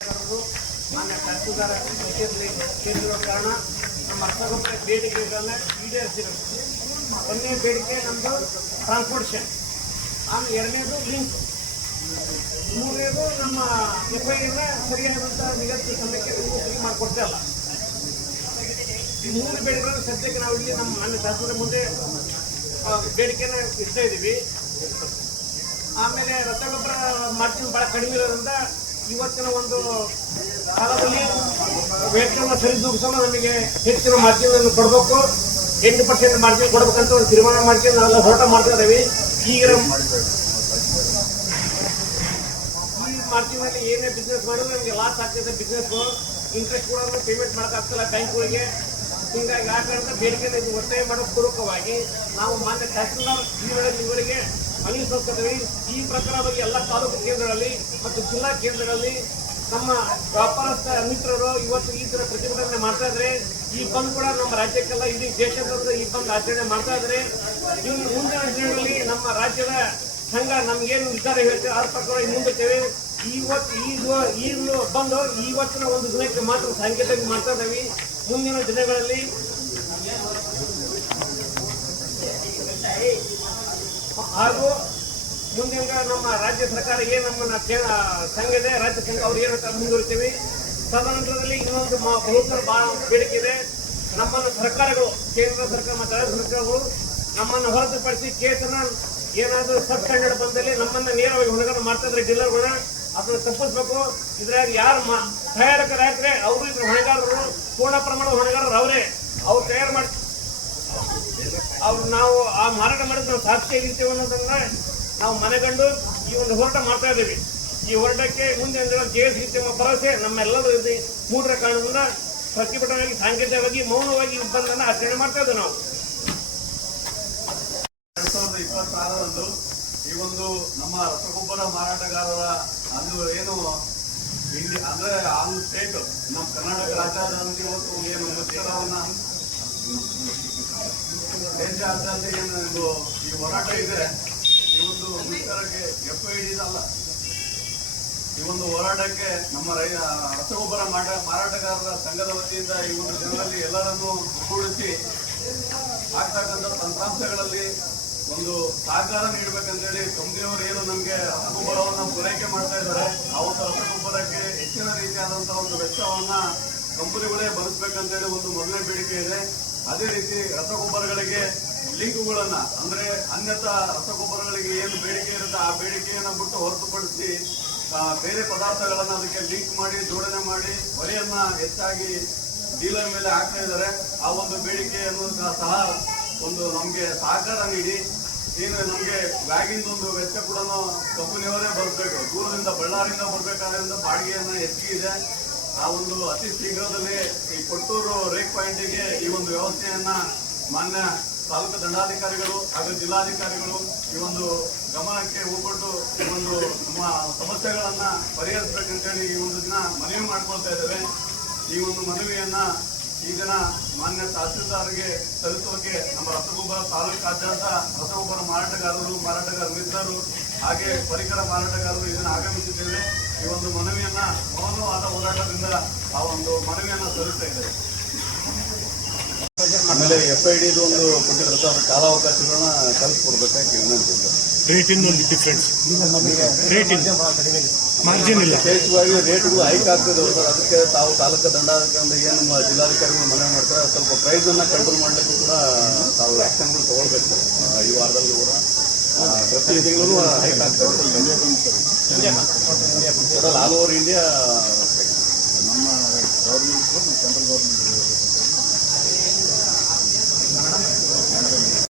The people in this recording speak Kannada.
ಮಾನ್ಯ ತಹಸೀಲ್ದಾರ್ ಕಚೇರಿಯಲ್ಲಿ ಸೇರಿರುವ ಕಾರಣ ನಮ್ಮ ರಸಗೊಬ್ಬರ ಬೇಡಿಕೆಗಳನ್ನ ಈಡೇರಿಸಿರೋದು. ಒಂದನೇ ಬೇಡಿಕೆ ನಮ್ಮದು ಟ್ರಾನ್ಸ್ಪೋರ್ಟೇಷನ್, ಆಮೇಲೆ ಎರಡನೇದು ಲಿಂಕ್, ಮೂರನೇದು ನಮ್ಮ ಎಫ್ಐನ ಸರಿಯಾದಂಥ ನಿಗದಿತ ಸಮಯಕ್ಕೆ ಸರಿ ಮಾಡಿಕೊಡ್ತಾ ಇಲ್ಲ. ಈ ಮೂರು ಬೇಡಿಕೆಗಳನ್ನು ಸದ್ಯಕ್ಕೆ ನಾವು ಇಲ್ಲಿ ನಮ್ಮ ಮಾನ್ಯ ತಹಸೀಲ್ದಾರ್ ಮುಂದೆ ಬೇಡಿಕೆನ ಇಡ್ತಾ ಇದ್ದೀವಿ. ಆಮೇಲೆ ರಸಗೊಬ್ಬರ ಮಾರ್ಜಿನ್ ಭಾಳ ಕಡಿಮೆ ಇರೋದ್ರಿಂದ ಇವತ್ತಿನ ಒಂದು ಕಾಲದಲ್ಲಿ ವೆಚ್ಚವನ್ನು ಸರಿದೂಗಿಸಲು ನಮಗೆ ಹೆಚ್ಚಿನ ಮಾರ್ಜಿನ್ ಅನ್ನು ಕೊಡಬೇಕು, 8% ಮಾರ್ಜಿನ್ ಕೊಡಬೇಕಂತ ಒಂದು ತೀರ್ಮಾನ ಮಾಡ್ಕೊಂಡು ನಾವೆಲ್ಲ ಹೋರಾಟ ಮಾಡ್ತಾ ಇದ್ದೀವಿ. ಈ ಮಾರ್ಜಿನಲ್ಲಿ ಏನೇ ಬಿಸ್ನೆಸ್ ಮಾಡಿದ್ರೆ ನಮಗೆ ಲಾಸ್ ಆಗ್ತದೆ. ಬಿಸ್ನೆಸ್ ಇಂಟ್ರೆಸ್ಟ್ ಕೂಡ ಪೇಮೆಂಟ್ ಮಾಡೋಕ್ಕಾಗ್ತಲ್ಲ ಬ್ಯಾಂಕ್ಗಳಿಗೆ. ಹೀಗಾಗಿ ಆ ಕಾರಣ ಬೇಡಿಕೆಯನ್ನು ಇದು ಒತ್ತಾಯ ಮಾಡೋ ಪೂರ್ವಕವಾಗಿ ನಾವು ಮಾನ್ಯ ತಹಸೀಲ್ದಾರ್ ಇವರಿಗೆ ಮನವಿ ಸಲ್ಲಿಸಿದ್ದೀವಿ. ಈ ಪ್ರಕಾರವಾಗಿ ಎಲ್ಲ ತಾಲೂಕು ಕೇಂದ್ರಗಳಲ್ಲಿ ಮತ್ತು ಜಿಲ್ಲಾ ಕೇಂದ್ರಗಳಲ್ಲಿ ನಮ್ಮ ವ್ಯಾಪಾರಸ್ಥ ಮಿತ್ರರು ಇವತ್ತು ಈ ಥರ ಪ್ರತಿಭಟನೆ ಮಾಡ್ತಾ ಇದ್ದಾರೆ. ಈ ಬಂದ್ ಕೂಡ ನಮ್ಮ ರಾಜ್ಯಕ್ಕೆಲ್ಲ ಇಡೀ ದೇಶದ ಈ ಬಂದ್ ಆಚರಣೆ ಮಾಡ್ತಾ ಇದ್ದಾರೆ. ಇನ್ನು ಮುಂದಿನ ದಿನಗಳಲ್ಲಿ ನಮ್ಮ ರಾಜ್ಯದ ಸಂಘ ನಮಗೇನು ನಿರ್ಧಾರ ಹೇಳ್ತೇವೆ ಆ ಪ್ರಕಾರ ಮುಂದುತ್ತೇವೆ. ಈಗಲೂ ಬಂದು ಇವತ್ತಿನ ಒಂದು ದಿನಕ್ಕೆ ಮಾತ್ರ ಸಾಂಕೇತಿಕ ಮಾಡ್ತಾ ಇದ್ದೀವಿ. ಮುಂದಿನ ದಿನಗಳಲ್ಲಿ ಹಾಗೂ ಮುಂದಿನ ನಮ್ಮ ರಾಜ್ಯ ಸರ್ಕಾರ ಏನು ನಮ್ಮನ್ನ ಸಂಘ ಇದೆ, ರಾಜ್ಯ ಸಂಘ ಅವ್ರು ಏನು ಮುಂದುವರಿತೀವಿ. ತದನಂತರದಲ್ಲಿ ಇನ್ನೊಂದು ಬಹುತರ ಬಹಳ ಬೇಡಿಕೆ ಇದೆ. ನಮ್ಮನ್ನು ಸರ್ಕಾರಗಳು, ಕೇಂದ್ರ ಸರ್ಕಾರ ಮತ್ತು ರಾಜ್ಯ ಸರ್ಕಾರಗಳು ನಮ್ಮನ್ನು ಹೊರತುಪಡಿಸಿ ಕೇಸನ್ನ ಏನಾದರೂ ಸಬ್ ಸ್ಟ್ಯಾಂಡರ್ಡ್ ಬಂದಲ್ಲಿ ನಮ್ಮನ್ನ ನೇರವಾಗಿ ಹೊಣೆಗಾರ ಮಾಡ್ತಾ ಇದ್ರೆ ಡೀಲರ್ಗಳನ್ನ ಅದನ್ನು ತಪ್ಪಿಸ್ಬೇಕು. ಇದ್ರಾಗ ಯಾರು ತಯಾರಕರಾದ್ರೆ ಅವರು ಇದ್ರ ಹೊಣೆಗಾರರು, ಪೂರ್ಣ ಪ್ರಮಾಣದ ಹೊಣೆಗಾರರು ಅವರೇ. ಅವ್ರು ತಯಾರು ಮಾಡಿ ನಾವು ಆ ಮಾರಾಟ ಮಾಡಿದ್ರೆ ನಾವು ಸಾಕ್ಷಿಯಾಗಿರ್ತೇವೆ ಅನ್ನೋದನ್ನ ನಾವು ಮನೆಗಂಡು ಈ ಒಂದು ಹೋರಾಟ ಮಾಡ್ತಾ ಇದ್ದೀವಿ. ಈ ಹೋರಾಟಕ್ಕೆ ಮುಂದೆ ಜಯ ಸಿಗುತ್ತೆ ಎಂಬ ಭರವಸೆ ನಮ್ಮೆಲ್ಲರೂ ಮೂಡರ ಕಾರಣದಿಂದ ಪ್ರತಿಭಟನೆಯಾಗಿ ಸಾಂಕೇತಿಕವಾಗಿ ಮೌನವಾಗಿ ಬಂದನ್ನು ಆಚರಣೆ ಮಾಡ್ತಾ ಇದ್ದೇವೆ. ನಾವು 2026ರಂದು ಈ ಒಂದು ನಮ್ಮ ರಸಗೊಬ್ಬರ ಮಾರಾಟಗಾರರ ಅದು ಏನು ಅಂದ್ರೆ ಆಲ್ ಸ್ಟೇಟ್ ನಮ್ಮ ಕರ್ನಾಟಕ ರಾಜ್ಯಾದ್ಯಂತ ಇವತ್ತು ಏನು ಮುಷ್ಕರವನ್ನ ದೇಶಾದ್ಯಂತ ಏನು ಈ ಹೋರಾಟ ಇದೆ. ಈ ಒಂದು ಮುಷ್ಕರಕ್ಕೆ FID ಅಲ್ಲ, ಈ ಒಂದು ಹೋರಾಟಕ್ಕೆ ನಮ್ಮ ರಸಗೊಬ್ಬರ ಮಾರಾಟಗಾರರ ಸಂಘದ ವತಿಯಿಂದ ಈ ಒಂದು ದಿನದಲ್ಲಿ ಎಲ್ಲರನ್ನೂ ಒಗ್ಗೂಡಿಸಿ ಆಗ್ತಕ್ಕಂಥ ತಂತ್ರಾಂಶಗಳಲ್ಲಿ ಒಂದು ಸಹಕಾರ ನೀಡಬೇಕಂತೇಳಿ ಕಂಪನಿಯವರು ಏನು ನಮಗೆ ರಸಗೊಬ್ಬರವನ್ನು ಪೂರೈಕೆ ಮಾಡ್ತಾ ಇದ್ದಾರೆ, ಆ ಒಂದು ರಸಗೊಬ್ಬರಕ್ಕೆ ಹೆಚ್ಚಿನ ರೀತಿಯಾದಂತಹ ಒಂದು ವೆಚ್ಚವನ್ನ ಕಂಪನಿಗಳೇ ಭರಿಸಬೇಕಂತೇಳಿ ಒಂದು ಮೊದಲನೇ ಬೇಡಿಕೆ ಇದೆ. ಅದೇ ರೀತಿ ರಸಗೊಬ್ಬರಗಳಿಗೆ ಲಿಂಕ್ಗಳನ್ನ ಅಂದ್ರೆ ಅನ್ಯತಾ ರಸಗೊಬ್ಬರಗಳಿಗೆ ಏನು ಬೇಡಿಕೆ ಇರುತ್ತೆ ಆ ಬೇಡಿಕೆಯನ್ನು ಬಿಟ್ಟು ಹೊರತುಪಡಿಸಿ ಬೇರೆ ಪದಾರ್ಥಗಳನ್ನ ಅದಕ್ಕೆ ಲಿಂಕ್ ಮಾಡಿ ಜೋಡಣೆ ಮಾಡಿ ಹೊರೆಯನ್ನ ಹೆಚ್ಚಾಗಿ ಡೀಲರ್ ಮೇಲೆ ಹಾಕ್ತಾ ಇದ್ದಾರೆ. ಆ ಒಂದು ಬೇಡಿಕೆಯನ್ನು ಸಹ ಒಂದು ನಮಗೆ ಸಹಕಾರ ನೀಡಿ ಏನು ನಮಗೆ ಬ್ಯಾಗಿಂದ ಒಂದು ವೆಚ್ಚ ಕೂಡ ಕಂಪನಿಯವರೇ ಬರಬೇಕು. ದೂರದಿಂದ ಬಳ್ಳಾರಿಯಿಂದ ಬರಬೇಕಾದ್ರಿಂದ ಬಾಡಿಗೆಯನ್ನ ಹೆಚ್ಚಿಗಿದೆ. ಆ ಒಂದು ಅತಿ ಶೀಘ್ರದಲ್ಲಿ ಈ ಕೊಟ್ಟೂರು ರೇಕ್ ಪಾಯಿಂಟಿಗೆ ಈ ಒಂದು ವ್ಯವಸ್ಥೆಯನ್ನ ಮಾನ್ಯ ತಾಲೂಕು ದಂಡಾಧಿಕಾರಿಗಳು ಹಾಗೂ ಜಿಲ್ಲಾಧಿಕಾರಿಗಳು ಈ ಒಂದು ಗಮನಕ್ಕೆ ಹೋಗ್ಬಿಟ್ಟು ಈ ಒಂದು ನಮ್ಮ ಸಮಸ್ಯೆಗಳನ್ನ ಪರಿಹರಿಸಬೇಕಂತೇಳಿ ಈ ಒಂದು ದಿನ ಮನವಿ ಮಾಡ್ಕೊಳ್ತಾ ಇದ್ದೇವೆ. ಈ ಒಂದು ಮನವಿಯನ್ನ ಈ ದಿನ ಮಾನ್ಯ ತಹಸೀಲ್ದಾರ್ಗೆ ಸಲ್ಲಿಸೋಕೆ ನಮ್ಮ ರಸಗೊಬ್ಬರ ತಾಲೂಕಾದ್ಯಂತ ರಸಗೊಬ್ಬರ ಮಾರಾಟಗಾರ ಮಿತ್ರರು ಹಾಗೆ ಪರಿಕರ ಮಾರಾಟಗಾರರು ಇದನ್ನು ಆಗಮಿಸಿದ್ದೇವೆ. ಈ ಒಂದು ಮನವಿಯನ್ನ ಮೌನವಾದ ಹೋರಾಟದಿಂದ ಆ ಒಂದು ಮನವಿಯನ್ನ ಸಲ್ಲಿಸ್ತಾ ಇದ್ದೇವೆ. ಆಮೇಲೆ FID ಒಂದು ಕೊಟ್ಟಿರೋ ಕಾಲಾವಕಾಶಗಳನ್ನ ಕಲ್ಪಿಸ್ಕೊಡ್ಬೇಕಾಗಿ ವಿನಂತಿ. ರೇಟಿನ ಒಂದು ಡಿಫ್ರೆನ್ಸ್, ಮಾರ್ಜಿನ್ ಇಲ್ಲ, ವಿಶೇಷವಾಗಿ ರೇಟ್ಗಳು ಹೈಕ್ ಆಗ್ತದೆ. ಅದಕ್ಕೆ ತಾವು ತಾಲೂಕು ದಂಡಾಧಿಕಾರಿ ಏನು ನಮ್ಮ ಜಿಲ್ಲಾಧಿಕಾರಿಗಳು ಮನವಿ ಮಾಡ್ತಾರೆ, ಸ್ವಲ್ಪ ಪ್ರೈಸ್ ಅನ್ನ ಕಂಟ್ರೋಲ್ ಮಾಡ್ಲಿಕ್ಕೂ ಕೂಡ ತಾವು ಆಕ್ಷನ್ಗಳು ತಗೊಳ್ಬೇಕು. ಈ ವಾರದಲ್ಲಿ ಕೂಡ ಪ್ರತಿ ತಿಂಗಳು ಹೈಕ್ ಆಗ್ತದೆ. ಆಲ್ ಓವರ್ ಇಂಡಿಯಾ ನಮ್ಮ ಗೌರ್ಮೆಂಟ್ ಸೆಂಟ್ರಲ್ ಗೌರ್ಮೆಂಟ್